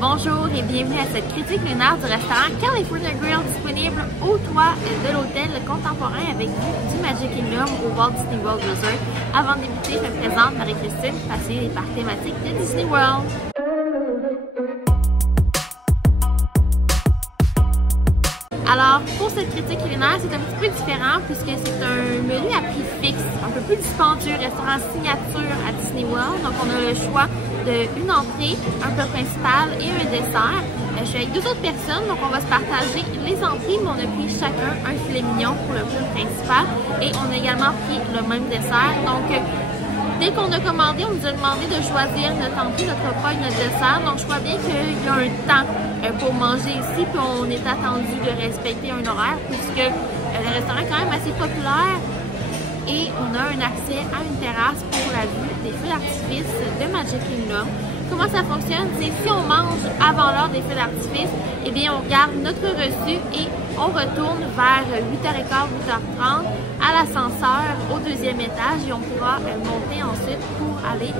Bonjour et bienvenue à cette critique culinaire du restaurant California Grill disponible au toit de l'hôtel contemporain avec vue du Magic Kingdom au Walt Disney World Resort. Avant de débuter, je me présente Marie-Christine, passionnée des parcs thématiques de Disney World. Alors, pour cette critique culinaire, c'est un petit peu différent puisque c'est un menu à prix fixe, un peu plus dispendieux, restaurant signature à Disney World. Donc, on a le choix d'une entrée, un plat principal et un dessert. Je suis avec deux autres personnes, donc on va se partager les entrées, mais on a pris chacun un filet mignon pour le plat principal et on a également pris le même dessert. Donc, dès qu'on a commandé, on nous a demandé de choisir notre entrée, notre repas et notre dessert. Donc, je crois bien qu'il y a un temps pour manger ici, puis on est attendu de respecter un horaire puisque le restaurant est quand même assez populaire et on a un accès à une terrasse pour la vue des feux d'artifice de Magic Kingdom. Comment ça fonctionne? C'est si on mange avant l'heure des feux d'artifice, eh bien on regarde notre reçu et on retourne vers 8h15, 8h30 à l'ascenseur au deuxième étage et on pourra monter ensuite pour aller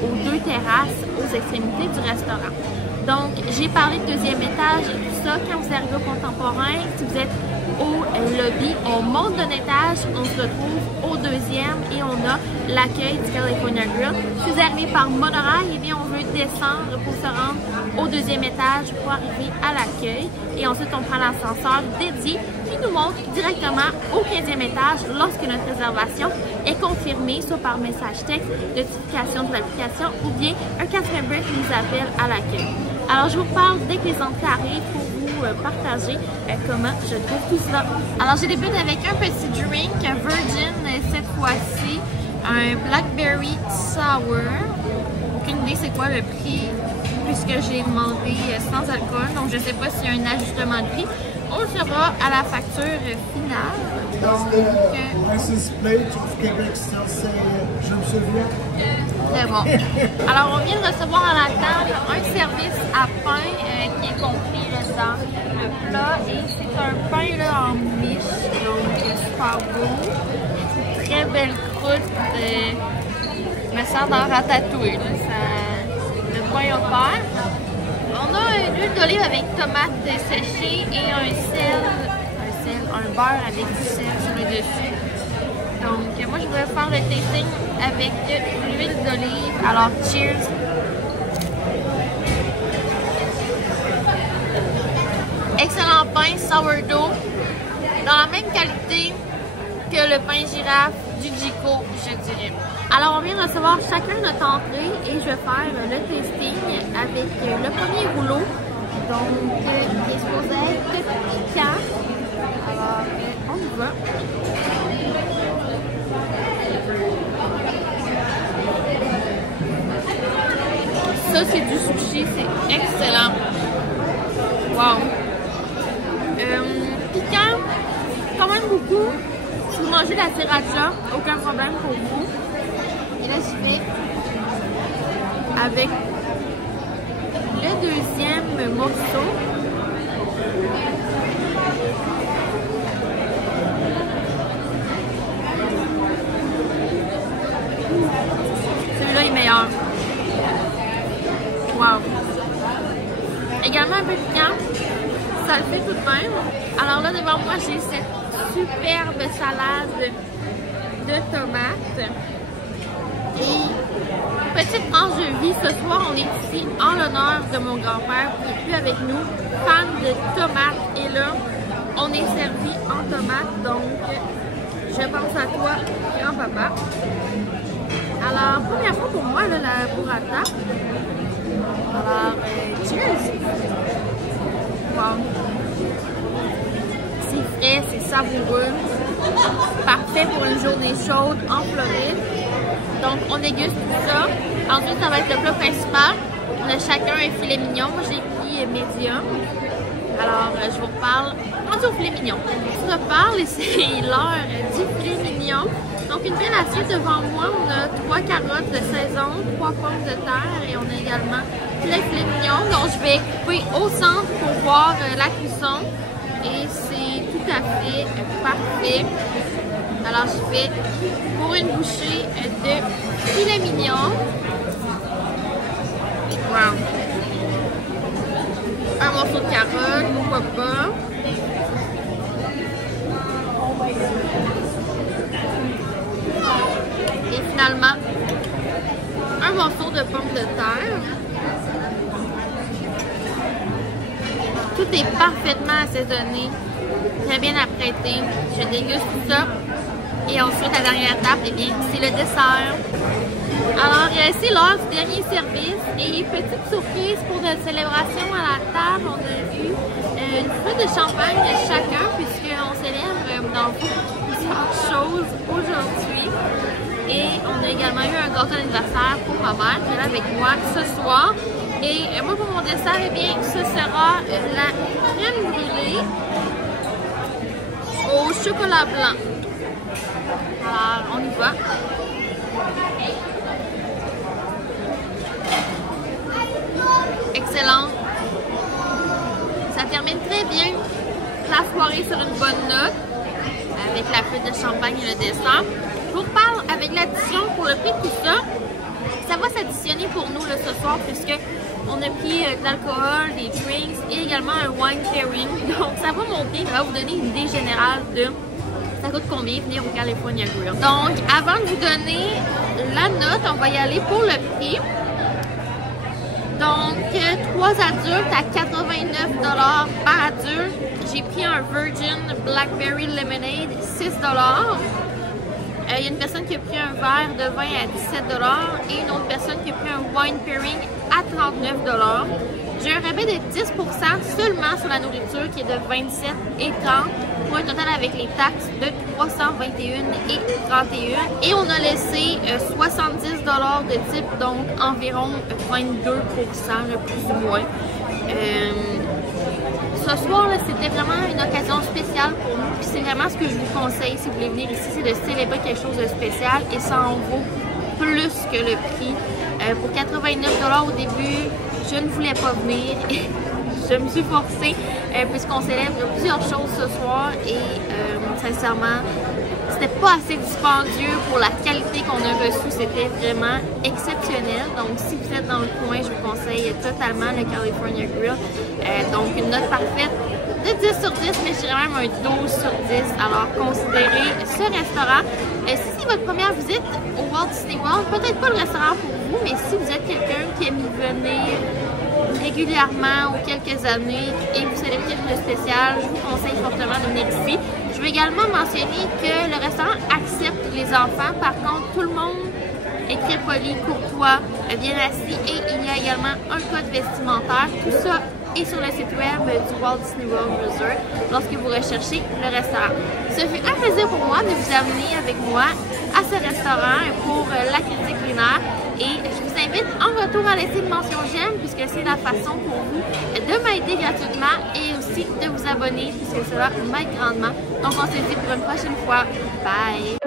aux deux terrasses aux extrémités du restaurant. Donc, j'ai parlé de deuxième étage et tout ça. Quand vous arrivez au contemporain, si vous êtes au lobby, on monte d'un étage, on se retrouve au deuxième et on a l'accueil du California Grill. Si vous arrivez par monorail, eh bien, on veut descendre pour se rendre au deuxième étage pour arriver à l'accueil. Et ensuite, on prend l'ascenseur dédié qui nous monte directement au 15e étage lorsque notre réservation est confirmée, soit par message texte, notification de l'application ou bien un cast member qui nous appelle à l'accueil. Alors, je vous parle dès que les entrées arrivent pour vous partager comment je trouve tout cela. Alors, je débute avec un petit drink Virgin cette fois-ci, un Blackberry Sour. Aucune idée c'est quoi le prix puisque j'ai demandé sans alcool, donc je ne sais pas s'il y a un ajustement de prix. On le fera à la facture finale. Donc, je me souviens. Très bon. Alors, on vient de recevoir à la table un service à pain qui est compris là, dans le plat. Et c'est un pain là, en miche, donc super beau. Très belle croûte. Me sert dans ratatouille. Là, le pain au pain. On a une huile d'olive avec tomates séchées et un beurre avec du sel sur le dessus. Donc, moi, je voudrais faire le tasting avec l'huile d'olive. Alors, cheers! Excellent pain sourdough, dans la même qualité que le pain girafe du Jiko, je dirais. Alors, on vient de recevoir chacun notre entrée et je vais faire le tasting avec le premier rouleau. Donc, qui est supposé être piquant. Alors, on y va. Ça, c'est du sushi, c'est excellent. Wow! Piquant, quand même beaucoup. Si vous mangez la sriracha, aucun problème pour vous. Et là, je fais avec le deuxième morceau. Celui-là est meilleur. Wow! Également un peu piquant, ça le fait tout de même. Alors là, devant moi, j'ai cette superbe salade de tomates. Et petite tranche de vie, ce soir, on est ici en l'honneur de mon grand-père qui n'est plus avec nous, fan de tomates. Et là, on est servi en tomates, donc je pense à toi, grand-papa. Alors, première fois pour moi, là, la burrata. Alors, cheers! Wow! C'est frais, c'est savoureux. Parfait pour une journée chaude en Floride. Donc, on déguste tout ça. Ensuite, ça va être le plat principal. On a chacun un filet mignon. Moi, j'ai pris médium. Alors, je vous reparle rendu au filet mignon. Je vous reparle et c'est l'heure du filet mignon. Donc, une belle assiette devant moi. On a 3 carottes de saison, 3 pommes de terre et on a également le filet mignon. Donc, je vais couper au centre pour voir la cuisson. Et c'est tout à fait parfait. Alors, je fais pour une bouchée de filet mignon. Wow! morceau de carotte, pourquoi pas. Et finalement, un morceau de pommes de terre. Tout est parfaitement assaisonné, très bien apprêté. Je déguste tout ça. Et ensuite, la dernière étape, eh bien, c'est le dessert. Alors, c'est l'heure du dernier service. Et petite surprise pour notre célébration à la table, on a eu une flûte de champagne chacun, puisqu'on célèbre dans plusieurs choses aujourd'hui. Et on a également eu un gâteau d'anniversaire pour ma mère qui est là avec moi ce soir. Et moi, pour mon dessert, eh bien, ce sera la crème brûlée au chocolat blanc. Alors, on y va. Excellent. Ça termine très bien la soirée sur une bonne note avec la flûte de champagne et le dessert. Je vous reparle avec l'addition pour le prix de tout ça. Ça va s'additionner pour nous là, ce soir puisque on a pris de l'alcool, des drinks et également un wine pairing. Donc ça va monter, ça va vous donner une idée générale de ça coûte combien venir au California Grill. Donc avant de vous donner la note, on va y aller pour le prix. Donc 3 adultes à 89 $ par adulte. J'ai pris un Virgin Blackberry Lemonade 6 $. Il y a une personne qui a pris un verre de vin à 17 $ et une autre personne qui a pris un wine pairing à 39 $. J'ai un rabais de 10 % seulement sur la nourriture qui est de 27 et 30 pour un total avec les taxes de 321 et 31. Et on a laissé 70 $ de type, donc environ 22 % le plus ou moins. Ce soir, c'était vraiment une occasion spéciale pour nous. Puis c'est vraiment ce que je vous conseille si vous voulez venir ici, c'est de célébrer quelque chose de spécial et ça en vaut plus que le prix. Pour 89 $ au début, je ne voulais pas venir. Je me suis forcée puisqu'on célèbre plusieurs choses ce soir et sincèrement, c'était pas assez dispendieux pour la qualité qu'on a reçue. C'était vraiment exceptionnel. Donc, si vous êtes dans le coin, je vous conseille totalement le California Grill. Donc, une note parfaite de 10 sur 10, mais je dirais même un 12 sur 10. Alors, considérez ce restaurant. Si c'est votre première visite au Walt Disney World, peut-être pas le restaurant pour vous, mais si vous êtes quelqu'un qui aime y venir régulièrement ou quelques années et vous célébrez quelque chose de spécial, je vous conseille fortement de venir ici. Je veux également mentionner que le restaurant accepte les enfants. Par contre, tout le monde est très poli, courtois, bien assis et il y a également un code vestimentaire. Tout ça est sur le site web du Walt Disney World Resort lorsque vous recherchez le restaurant. Ce fut un plaisir pour moi de vous amener avec moi à ce restaurant pour la critique culinaire et je vous invite en retour à laisser une mention j'aime puisque c'est la façon pour vous de m'aider gratuitement et aussi de vous abonner puisque cela m'aide grandement. Donc on se dit pour une prochaine fois. Bye!